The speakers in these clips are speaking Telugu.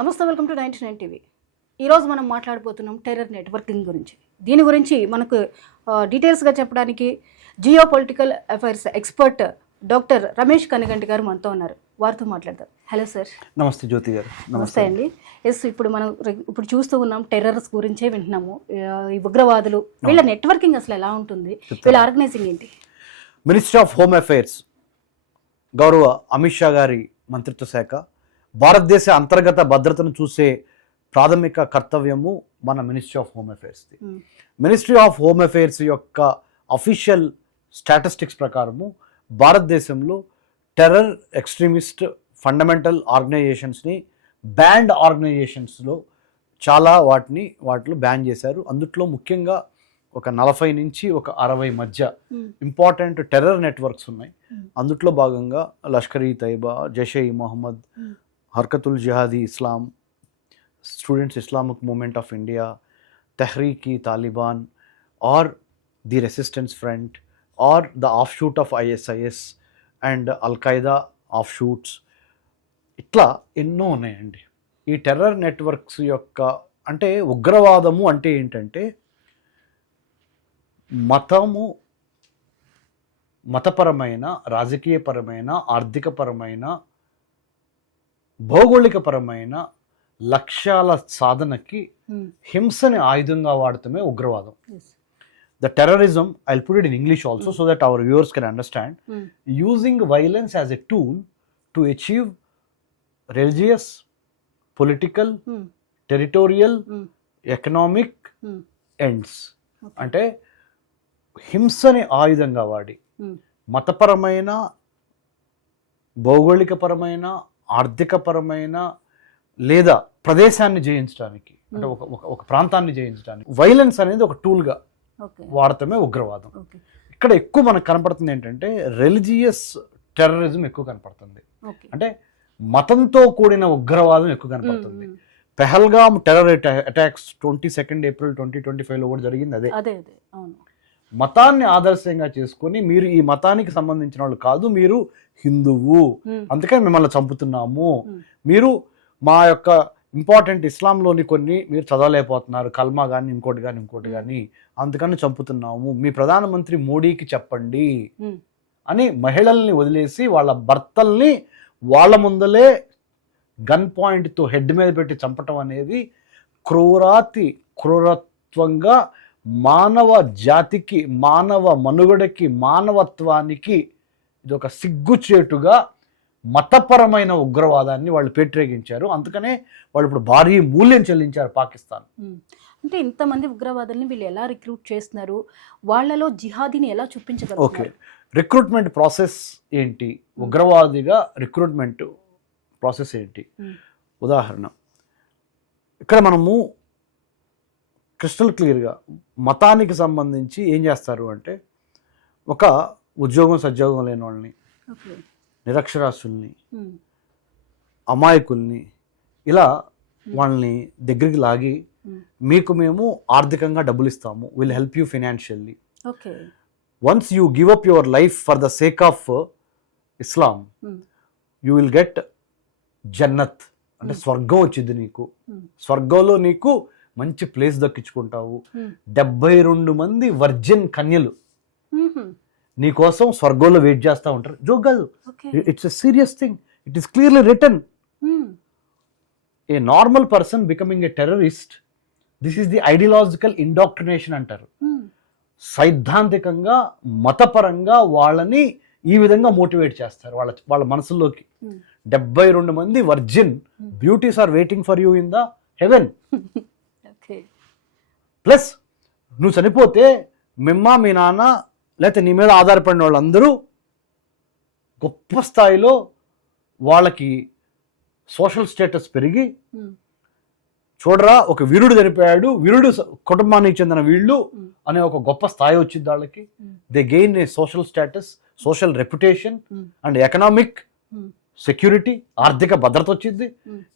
నమస్తే, వెల్కమ్ టు 99 టీవీ. ఈరోజు మనం మాట్లాడబోతున్నాం టెర్రర్ నెట్వర్కింగ్ గురించి. దీని గురించి మనకు డీటెయిల్స్గా చెప్పడానికి geo political affairs expert doctor Ramesh Kaniganti గారు మనతో ఉన్నారు. వారితో మాట్లాడదాం. Hello sir. నమస్తే జ్యోతి గారు. నమస్తే అండి. ఎస్, ఇప్పుడు మనం చూస్తూ ఉన్నాం, టెర్రర్స్ గురించే వింటున్నాము. ఈ ఉగ్రవాదులు, వీళ్ళ నెట్వర్కింగ్ అసలు ఎలా ఉంటుంది, వీళ్ళ ఆర్గనైజింగ్ ఏంటి? మినిస్ట్రీ ఆఫ్ హోమ్ అఫైర్స్ గౌరవ అమిత్ షా గారి మంత్రిత్వ శాఖ భారతదేశ అంతర్గత భద్రతను చూసే ప్రాథమిక కర్తవ్యము మన మినిస్ట్రీ ఆఫ్ హోమ్ అఫైర్స్ది. మినిస్ట్రీ ఆఫ్ హోమ్ అఫైర్స్ యొక్క అఫీషియల్ స్టాటిస్టిక్స్ ప్రకారము భారతదేశంలో టెర్రర్, ఎక్స్ట్రీమిస్ట్, ఫండమెంటల్ ఆర్గనైజేషన్స్ని బ్యాండ్ ఆర్గనైజేషన్స్లో చాలా వాటిలో బ్యాన్ చేశారు. అందుట్లో ముఖ్యంగా ఒక 40 నుంచి ఒక 60 మధ్య ఇంపార్టెంట్ టెర్రర్ నెట్వర్క్స్ ఉన్నాయి. అందుట్లో భాగంగా Lashkar-e Taiba, Jaish-e Mohammad, Harkatul Jihadi Islam, students Islamic movement of India, Tehreek-e Taliban, or the resistance front, or the offshoot of ISIS and Al-Qaeda offshoots. ఇట్లా ఎన్నో ఉన్నాయండి. ఈ టెర్రర్ నెట్వర్క్స్ యొక్క అంటే ఉగ్రవాదము అంటే ఏంటంటే మతపరమైన, రాజకీయపరమైన, ఆర్థికపరమైన, భౌగోళికపరమైన లక్ష్యాల సాధనకి హింసని ఆయుధంగా వాడటమే ఉగ్రవాదం. The terrorism, I'll put it in English also so that our viewers can understand, using violence as a tool to achieve religious, political, territorial, economic ends. అంటే హింసని ఆయుధంగా వాడి మతపరమైన, భౌగోళికపరమైన, ఆర్థికపరమైన లేదా ప్రదేశాన్ని జయించడానికి, అంటే ఒక ప్రాంతాన్ని జయించడానికి వైలెన్స్ అనేది ఒక టూల్గా వాడటమే ఉగ్రవాదం. ఇక్కడ ఎక్కువ మనకు కనపడుతుంది ఏంటంటే రిలీజియస్ టెర్రరిజం ఎక్కువ కనపడుతుంది. అంటే మతంతో కూడిన ఉగ్రవాదం ఎక్కువ కనపడుతుంది. పెహల్గామ్ టెర్రర్ అటాక్స్ 22 ఏప్రిల్ 2025లో కూడా జరిగింది. అదే మతాన్ని ఆదర్శంగా చేసుకొని, మీరు ఈ మతానికి సంబంధించిన వాళ్ళు కాదు, మీరు హిందువు, అందుకని మిమ్మల్ని చంపుతున్నాము, మీరు మా యొక్క ఇంపార్టెంట్ ఇస్లాంలోని కొన్ని మీరు చదవలేకపోతున్నారు, కల్మా కానీ ఇంకోటి కానీ అందుకని చంపుతున్నాము, మీ ప్రధానమంత్రి మోడీకి చెప్పండి అని మహిళల్ని వదిలేసి వాళ్ళ భర్తల్ని వాళ్ళ ముందలే గన్ పాయింట్తో హెడ్ మీద పెట్టి చంపటం అనేది క్రూరత్వంగా మానవ జాతికి, మానవ మనుగడకి, మానవత్వానికి ఇది ఒక సిగ్గుచేటుగా మతపరమైన ఉగ్రవాదాన్ని వాళ్ళు వ్యతిరేకించారు. అందుకనే వాళ్ళు ఇప్పుడు భారీ మూల్యం చెల్లించారు పాకిస్తాన్. అంటే ఇంతమంది ఉగ్రవాదుల్ని వీళ్ళు ఎలా రిక్రూట్ చేస్తున్నారు, వాళ్ళలో జిహాదీని ఎలా చూపించగలరు? ఓకే, రిక్రూట్మెంట్ ప్రాసెస్ ఏంటి, ఉగ్రవాదిగా రిక్రూట్మెంట్ ప్రాసెస్ ఏంటి? ఉదాహరణ, ఇక్కడ మనము క్రిస్టల్ క్లియర్గా మతానికి సంబంధించి ఏం చేస్తారు అంటే, ఒక ఉద్యోగం సద్యోగం లేని వాళ్ళని, నిరక్షరాస్యుల్ని, అమాయకుల్ని ఇలా వాళ్ళని దగ్గరికి లాగి, మీకు మేము ఆర్థికంగా డబ్బులు ఇస్తాము, will help you financially. Once you give up your life for the sake of Islam, you will get Jannat, అంటే స్వర్గం వచ్చింది నీకు. స్వర్గంలో నీకు మంచి ప్లేస్ దక్కించుకుంటావు. 72 మంది వర్జిన్ కన్యలు నీకోసం స్వర్గంలో వెయిట్ చేస్తూ ఉంటారు. జోక్ కాదు, it's a serious thing. It is clearly written. A normal person becoming a terrorist, this is the ideological indoctrination అంటారు. సైద్ధాంతికంగా, మతపరంగా వాళ్ళని ఈ విధంగా మోటివేట్ చేస్తారు వాళ్ళ మనసుల్లోకి. 72 మంది virgin beauties are waiting for you in the heaven. Plus నువ్వు చనిపోతే మిమ్మ, మీ నాన్న, లేకపోతే నీ మీద ఆధారపడిన వాళ్ళందరూ గొప్ప స్థాయిలో వాళ్ళకి సోషల్ స్టేటస్ పెరిగి, చూడరా ఒక వీరుడు చనిపోయాడు, వీరుడు కుటుంబానికి చెందిన వీళ్ళు అనే ఒక గొప్ప స్థాయి వచ్చింది వాళ్ళకి. They gain A social status, social reputation and economic security, ఆర్థిక భద్రత వచ్చింది.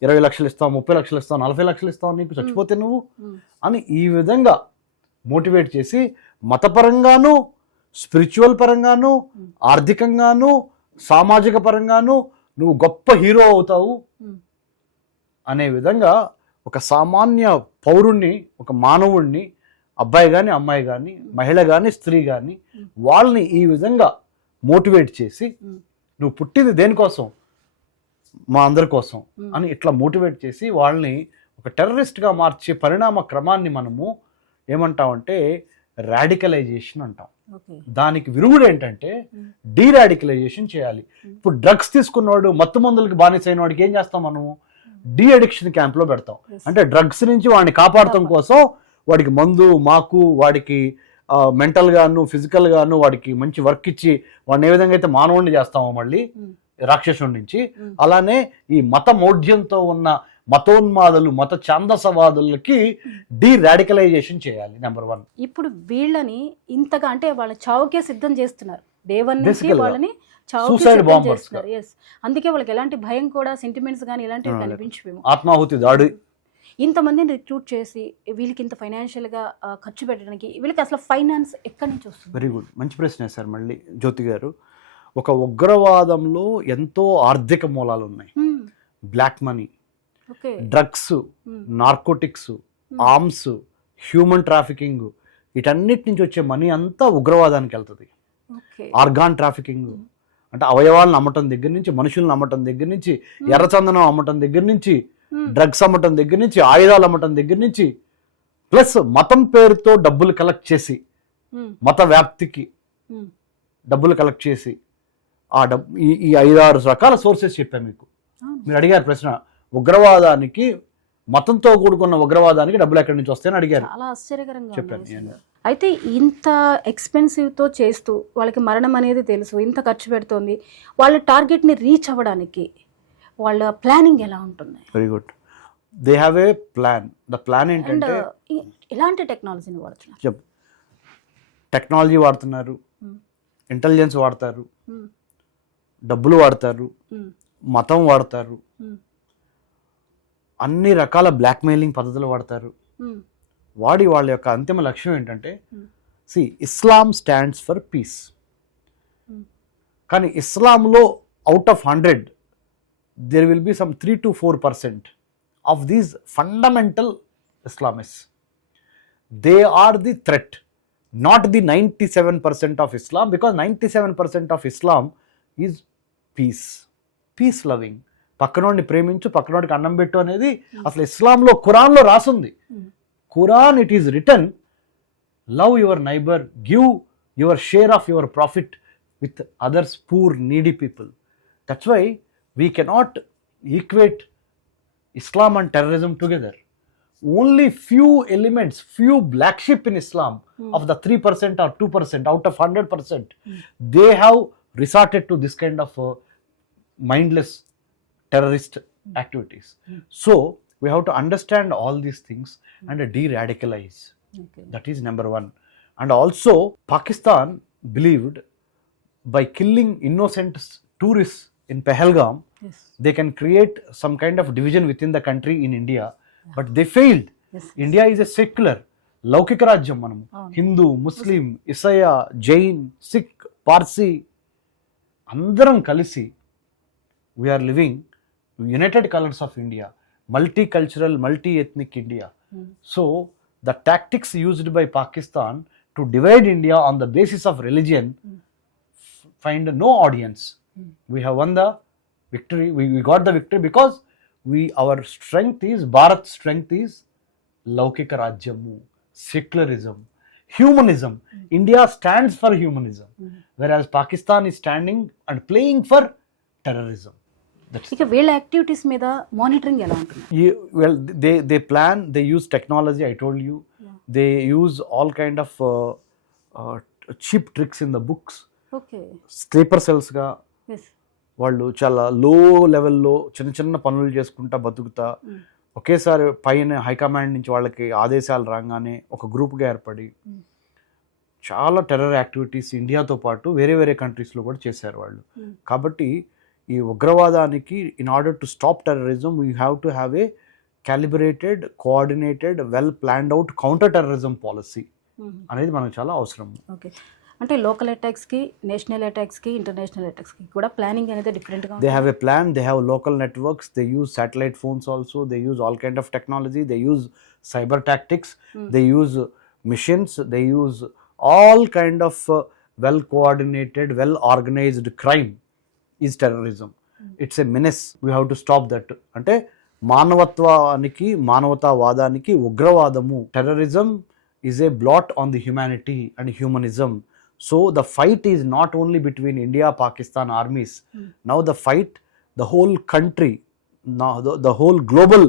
20 లక్షలు ఇస్తాం, 30 లక్షలు ఇస్తాం, 40 లక్షలు ఇస్తాం నీకు చచ్చిపోతే నువ్వు అని ఈ విధంగా మోటివేట్ చేసి, మతపరంగాను, స్పిరిచువల్ పరంగాను, ఆర్థికంగాను, సామాజిక పరంగాను నువ్వు గొప్ప హీరో అవుతావు అనే విధంగా ఒక సామాన్య పౌరుణ్ణి, ఒక మానవుణ్ణి, అబ్బాయి కానీ అమ్మాయి కానీ మహిళ కానీ స్త్రీ కానీ వాళ్ళని ఈ విధంగా మోటివేట్ చేసి నువ్వు పుట్టింది దేనికోసం, మా అందరి కోసం అని ఇట్లా మోటివేట్ చేసి వాళ్ళని ఒక టెర్రరిస్ట్గా మార్చే పరిణామ క్రమాన్ని మనము ఏమంటామంటే రాడికలైజేషన్ అంటాం. దానికి విరుగుడు ఏంటంటే డీరాడికలైజేషన్ చేయాలి. ఇప్పుడు డ్రగ్స్ తీసుకున్నవాడు, మత్తు మందులకి బానిసైన వాడికి ఏం చేస్తాం మనము, డీ అడిక్షన్ క్యాంప్లో పెడతాం. అంటే డ్రగ్స్ నుంచి వాడిని కాపాడటం కోసం వాడికి మందు మాకు, వాడికి మెంటల్ గాను ఫిజికల్ గాను వాడికి మంచి వర్క్ ఇచ్చి వాడిని ఏ విధంగా అయితే మానవుడిని చేస్తామో మళ్ళీ రాక్షసుడి నుంచి, అలానే ఈ మత మౌఢ్యంతో ఉన్న మతోన్మాదులు, మత ఛాందసవాదులకి డీరాడికలైజేషన్ చేయాలి. నెంబర్ 1. ఇప్పుడు వీళ్ళని ఇంతగా అంటే వాళ్ళ చావుకే సిద్ధం చేస్తున్నారు. దేవన్ నుంచి వాళ్ళని సూసైడ్ బాంబర్స్. అందుకే వాళ్ళకి ఎలాంటి భయం కూడా, సెంటిమెంట్స్ కానీ ఇలాంటివి కనిపించవేమో. ఆత్మాహుతి దాడి. ఇంతమందిని రిక్రూట్ చేసి వీళ్ళకి ఇంత ఫైనాన్షియల్గా ఖర్చు పెట్టడానికి వీళ్ళకి అసలు ఫైనాన్స్ ఎక్కడి నుంచి వస్తుంది? వెరీ గుడ్, మంచి ప్రశ్న సార్. మళ్ళీ జ్యోతి గారు, ఒక ఉగ్రవాదంలో ఎంతో ఆర్థిక మూలాలు ఉన్నాయి. Black money, drugs, narcotics, arms, human trafficking, వీటన్నిటి నుంచి వచ్చే మనీ అంతా ఉగ్రవాదానికి వెళ్తుంది. ఆర్గాన్ ట్రాఫికింగ్ అంటే అవయవాలను అమ్మటం దగ్గర నుంచి, మనుషులను అమ్మటం దగ్గర నుంచి, ఎర్రచందనం అమ్మటం దగ్గర నుంచి, డ్రగ్స్ అమ్మటం దగ్గర నుంచి, ఆయుధాలు అమ్మటం దగ్గర నుంచి, ప్లస్ మతం పేరుతో డబ్బులు కలెక్ట్ చేసి మత వ్యాప్తికి డబ్బులు కలెక్ట్ చేసి ఆ డబ్బు ఈ 5-6 రకాల సోర్సెస్ చెప్పాను మీకు. మీరు అడిగారు ప్రశ్న, ఉగ్రవాదానికి, మతంతో కూడుకున్న ఉగ్రవాదానికి డబ్బులు ఎక్కడి నుంచి వస్తాయని అడిగారు. చాలా ఆశ్చర్యకరంగా చెప్పాను. అయితే ఇంత ఎక్స్పెన్సివ్తో చేస్తూ వాళ్ళకి మరణం అనేది తెలుసు, ఇంత ఖర్చు పెడుతోంది, వాళ్ళ టార్గెట్ని రీచ్ అవ్వడానికి వాళ్ళ ప్లానింగ్ ఎలా ఉంటుంది? Very good, they have a plan. The plan ఏంటంటే ఎలాంటి టెక్నాలజీని వాడుతున్నారు? టెక్నాలజీ వాడుతున్నారు, ఇంటెలిజెన్స్ వాడతారు, డబ్బులు వాడతారు, మతం వాడతారు, అన్ని రకాల బ్లాక్మెయిలింగ్ పద్ధతులు వాడతారు. వాడి వాళ్ళ యొక్క అంతిమ లక్ష్యం ఏంటంటే, ఇస్లాం స్టాండ్స్ ఫర్ పీస్. కానీ ఇస్లాంలో out of 100 there will be some 3 to 4% of these fundamental Islamists. They are the threat, not the 97% of Islam, because 97% of Islam is peace loving. పక్కనోడిని ప్రేమించు, పక్కనోడికి అన్నం పెట్టు అనేది అసలు ఇస్లాంలో, ఖురాన్లో రాసుంది. Quran, it is written, love your neighbour, give your share of your profit with others poor needy people. That's why we cannot equate Islam and terrorism together. Only few elements, few black sheep in Islam of the 3% or 2% out of 100%, they have resorted to this kind of mindless terrorist activities. So we have to understand all these things and de-radicalize. That is number 1. And also Pakistan believed by killing innocent tourists in Pahalgam, they can create some kind of division within the country in India, but they failed. India is a secular, లౌకిక రాజ్యం. మనము హిందూ, ముస్లిం, ఇసయ, జైన్, సిక్, పార్సీ అందరం కలిసి we're living united colours of India, multi cultural, multi ethnic India. So the tactics used by Pakistan to divide India on the basis of religion find no audience. We have won the victory. We got the victory because our strength is, Bharat's strength is Laukika Rajyamu, secularism, humanism. India stands for humanism, whereas Pakistan is standing and playing for terrorism. ఇక వీళ్ళ యాక్టివిటీస్ మీద మానిటరింగ్ ఎలా ఉంటుంది? Well, they plan, they use technology, I told you. They use all kind of cheap tricks in the books. Sleeper సెల్స్గా వాళ్ళు చాలా లో లెవెల్లో చిన్న చిన్న పనులు చేసుకుంటా బతుకుతా, ఒకేసారి పైన హైకమాండ్ నుంచి వాళ్ళకి ఆదేశాలు రాగానే ఒక గ్రూప్గా ఏర్పడి చాలా టెర్రర్ యాక్టివిటీస్ ఇండియాతో పాటు వేరే వేరే కంట్రీస్లో కూడా చేశారు వాళ్ళు. కాబట్టి ఈ ఉగ్రవాదానికి, in order to stop terrorism, we have to have a calibrated, coordinated, well planned out counter terrorism policy అనేది మనకు చాలా అవసరం. ఓకే, అంటే లోకల్ అటాక్స్కి, నేషనల్ అటాక్స్కి, ఇంటర్నేషనల్ అటాక్స్కి కూడా ప్లానింగ్ అనేది డిఫరెంట్గా They have a plan, they have local networks, they use satellite phones also, they use all kind of technology, they use cyber tactics, they use missions, they use all kind of well coordinated, well organized crime is terrorism. It's a menace, we have to stop that. అంటే మానవత్వానికి, మానవతావాదానికి ఉగ్రవాదము, terrorism is a blot on the humanity and humanism. So the fight is not only between India, Pakistan armies. Now the fight, the whole country, now the whole global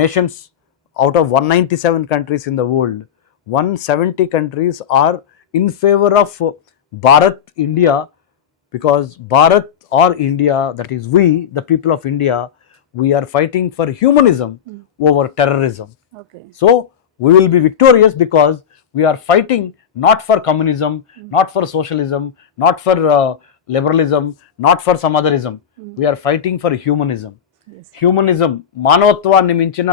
nations, out of 197 countries in the world, 170 countries are in favor of Bharat, India, because Bharat or India, that is we, the people of India, we are fighting for humanism over terrorism. Okay. So we will be victorious because we are fighting not for communism, not for socialism, not for liberalism, not for some otherism. We are fighting for humanism. Humanism, మానవత్వాన్ని మించిన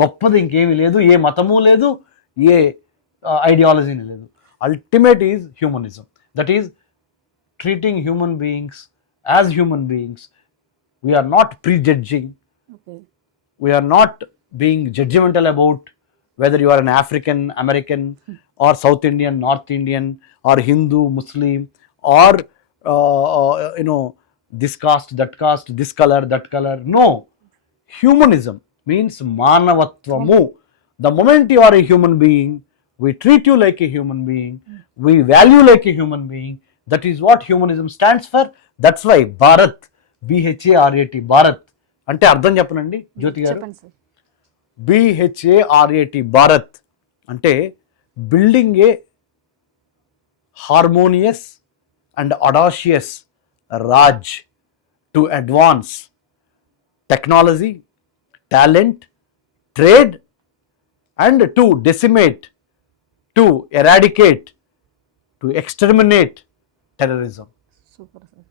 గొప్పది ఇంకేమీ లేదు, ఏ మతము లేదు, ఏ ఐడియాలజీని లేదు. Ultimate is humanism, that is treating human beings as human beings. We're not prejudging, okay. We're not being judgmental about whether you are an African, American, or South Indian, North Indian, or Hindu, Muslim, or this caste, that caste, this color, that color. No, humanism means manavatvamu. The moment you are a human being, we treat you like a human being, we value like a human being. That is what humanism stands for. That's why Bharat, BHARAT, Bharat అంటే అర్థం చెప్పనండి జ్యోతి గారు. చెప్పండి సార్. BHARAT, భారత్ అంటే building a harmonious and audacious Raj to advance technology, talent, trade and to decimate, to eradicate, to exterminate terrorism. Super sir.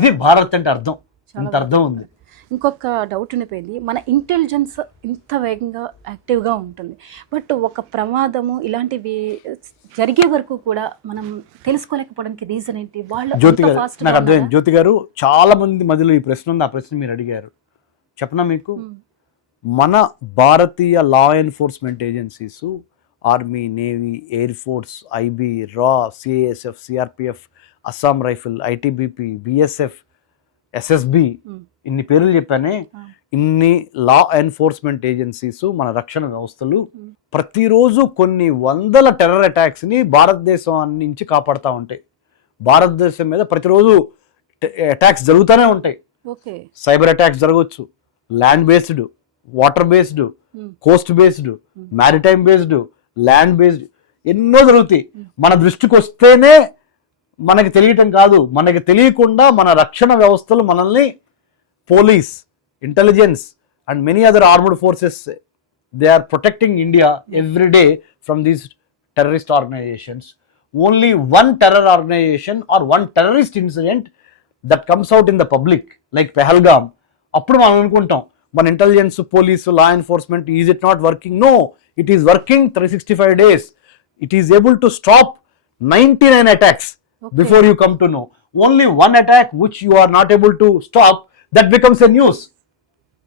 ఇది భారత్ అంటే అర్థం. ఇంత అర్థం ఉంది. ఇంకొక డౌట్ ఉండిపోయింది, మన ఇంటెలిజెన్స్ ఇంత వేగంగా యాక్టివ్గా ఉంటుంది, బట్ ఒక ప్రమాదము ఇలాంటివి జరిగే వరకు కూడా మనం తెలుసుకోలేకపోవడానికి రీజన్ ఏంటి? వాళ్ళు జ్యోతి గారు, నాకు అర్థమైంది. జ్యోతి గారు, చాలా మంది మధ్యలో ఈ ప్రశ్న ఉంది, ఆ ప్రశ్న మీరు అడిగారు. చెప్పనా మీకు? మన భారతీయ law enforcement agencies, army, navy, air force, IB, రా, CISF, CRPF, Assam rifle, ITBP, BSF, SSB, ఇన్ని పేర్లు చెప్పానే, ఇన్ని లా ఎన్ఫోర్స్మెంట్ ఏజెన్సీస్, మన రక్షణ వ్యవస్థలు ప్రతిరోజు కొన్ని వందల టెర్రర్ అటాక్స్ని భారతదేశం నుంచి కాపాడుతూ ఉంటాయి. భారతదేశం మీద ప్రతిరోజు అటాక్స్ జరుగుతూనే ఉంటాయి. ఓకే. సైబర్ అటాక్స్ జరగవచ్చు, land based, water based, Coast based, maritime based, land based, ఎన్నో జరుగుతాయి. మన దృష్టికి వస్తేనే మనకి తెలియటం కాదు, మనకి తెలియకుండా మన రక్షణ వ్యవస్థలు మనల్ని, police, intelligence and many other armed forces, they are protecting India every day from these terrorist organisations. Only one terror organisation or one terrorist incident that comes out in the public like Pahalgam, అప్పుడు మనం అనుకుంటాం మన intelligence, police, law enforcement, is it not working? No, it is working 365 days. It is able to stop 99 attacks. Okay. Before you come to know, only one attack which you are not able to stop, that becomes a news.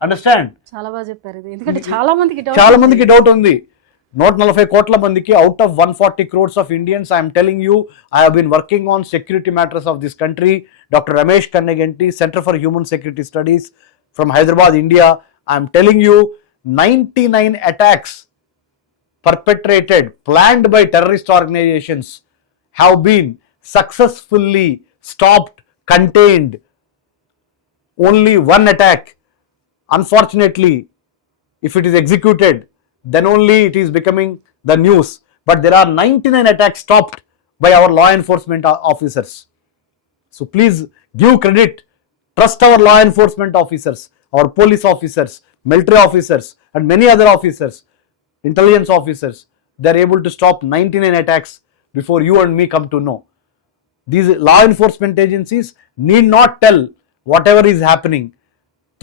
Understand? చాలా బాగా చెప్పారు ఇది, ఎందుకంటే చాలా మందికి డౌట్ ఉంది. 140 కోట్ల మందికి, out of 140 crores of Indians, I am telling you, I have been working on security matters of this country. Dr. Ramesh Kannaganti, Center for Human Security Studies from Hyderabad, India. I am telling you, 99 attacks perpetrated, planned by terrorist organizations have been successfully stopped, contained. Only one attack, unfortunately, if it is executed, then only it is becoming the news. But there are 99 attacks stopped by our law enforcement officers. So please give credit, trust our law enforcement officers, our police officers, military officers and many other officers, intelligence officers. They are able to stop 99 attacks before you and me come to know. These law enforcement agencies need not tell whatever is happening.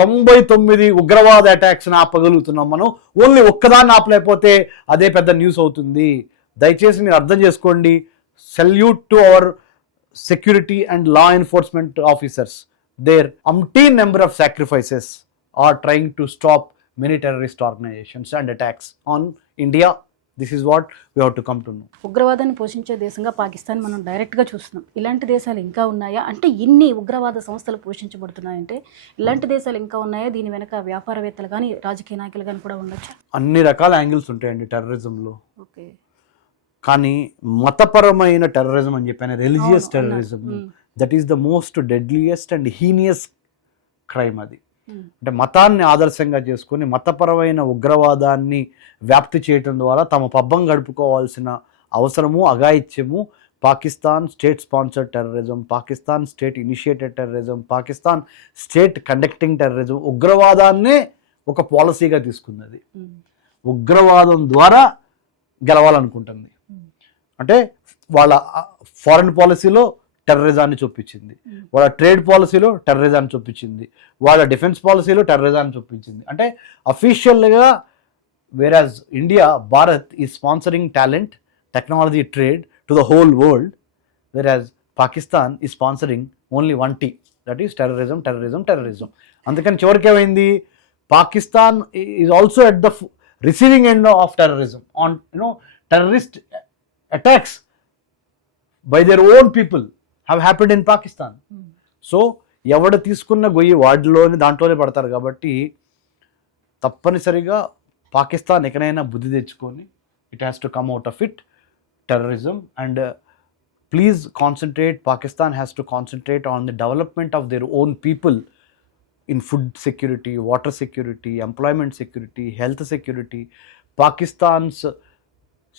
99 ఉగ్రవాద అటాక్స్ ఆపగలుగుతున్నాం మనం, ఓన్లీ ఒక్కదాన్ని ఆపలేకపోతే అదే పెద్ద న్యూస్ అవుతుంది. దయచేసి మీరు అర్థం చేసుకోండి, salute to our security and law enforcement officers. Their umpteen number of sacrifices are trying to stop many terrorist organizations and attacks on India. This is what we have to come to know. ఉగ్రవాదాన్ని పోషించే దేశంగా పాకిస్తాన్ మనం డైరెక్ట్గా చూస్తున్నాం. ఇలాంటి దేశాలు ఇంకా ఉన్నాయా? అంటే ఇన్ని ఉగ్రవాద సంస్థలు పోషించబడుతున్నాయంటే ఇలాంటి దేశాలు ఇంకా ఉన్నాయా? దీని వెనక వ్యాపారవేత్తలు కానీ రాజకీయ నాయకులు కానీ కూడా ఉండొచ్చా? అన్ని రకాల యాంగిల్స్ ఉంటాయండి టెర్రరిజంలో. ఓకే. కానీ మతపరమైన టెర్రరిజం అని చెప్పాను, religious terrorism, that is the most deadliest and heinous crime. అది అంటే మతాన్ని ఆదర్శంగా చేసుకొని మతపరమైన ఉగ్రవాదాన్ని వ్యాప్తి చేయటం ద్వారా తమ పబ్బం గడుపుకోవాల్సిన అవసరము, అఘాయిత్యము Pakistan state sponsored terrorism, Pakistan state initiated terrorism, Pakistan state conducting terrorism ఉగ్రవాదాన్నే ఒక పాలసీగా తీసుకున్నది. ఉగ్రవాదం ద్వారా గెలవాలనుకుంటుంది. అంటే వాళ్ళ ఫారెన్ పాలసీలో టెర్రరిజాన్ని చూపించింది, వాళ్ళ ట్రేడ్ పాలసీలో టెర్రరిజాన్ని చూపించింది, వాళ్ళ డిఫెన్స్ పాలసీలో టెర్రరిజాన్ని చూపించింది. అంటే అఫీషియల్గా వేరాజ్ India, Bharat is sponsoring talent, technology, trade to the whole world, whereas Pakistan is sponsoring only one T, that is terrorism, terrorism, terrorism. అందుకని చివరికి ఏమైంది, Pakistan is also at the receiving end of terrorism on terrorist attacks by their own people have happened in Pakistan. So ఎవడు తీసుకున్న గొయ్యి వాడిలోని దాంట్లోనే పడతారు. కాబట్టి తప్పనిసరిగా పాకిస్తాన్ ఎక్కడైనా బుద్ధి తెచ్చుకొని it has to come out of it terrorism. And please concentrate, Pakistan has to concentrate on the development of their own people in food security, water security, employment security, health security. Pakistan's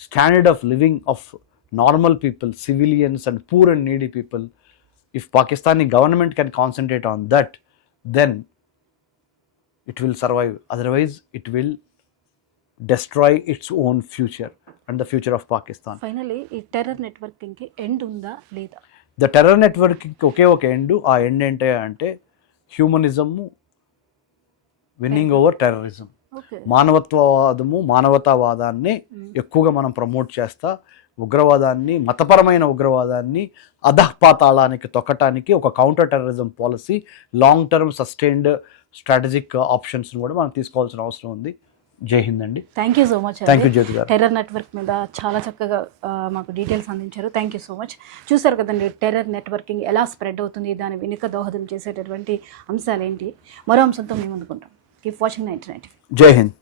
standard of living of normal people, civilians and poor and needy people, if Pakistani government can concentrate on that, then it will survive. Otherwise it will destroy its own future and the future of Pakistan. Finally ఈ టెర్రర్ నెట్వర్కింగ్ కి ఎండ్ ఉందా లేదా? ద టెర్రర్ నెట్వర్కింగ్ ఒకే ఒక ఎండ్. ఆ ఎండ్ ఏంటి అంటే హ్యూమనిజము విన్నింగ్ ఓవర్ టెర్రరిజం. మానవత్వవాదము, మానవతావాదాన్ని ఎక్కువగా మనం ప్రమోట్ చేస్తా ఉగ్రవాదాన్ని, మతపరమైన ఉగ్రవాదాన్ని అధఃపాతాళానికి తొక్కటానికి ఒక counter terrorism policy, long term sustained strategic options కూడా మనం తీసుకోవాల్సిన అవసరం ఉంది. జై హింద్ అండి. Thank you so much. Thank you Jyoti garu. Terror network మీద చాలా చక్కగా మాకు డీటెయిల్స్ అందించారు. Thank you so much. చూసారు కదండి టెర్రర్ నెట్వర్కింగ్ ఎలా స్ప్రెడ్ అవుతుంది, దాని వెనుక దోహదం చేసేటటువంటి అంశాలు ఏంటి. మరో అంశంతో మేము అందుకుంటాం. Keep watching 99. జై హింద్.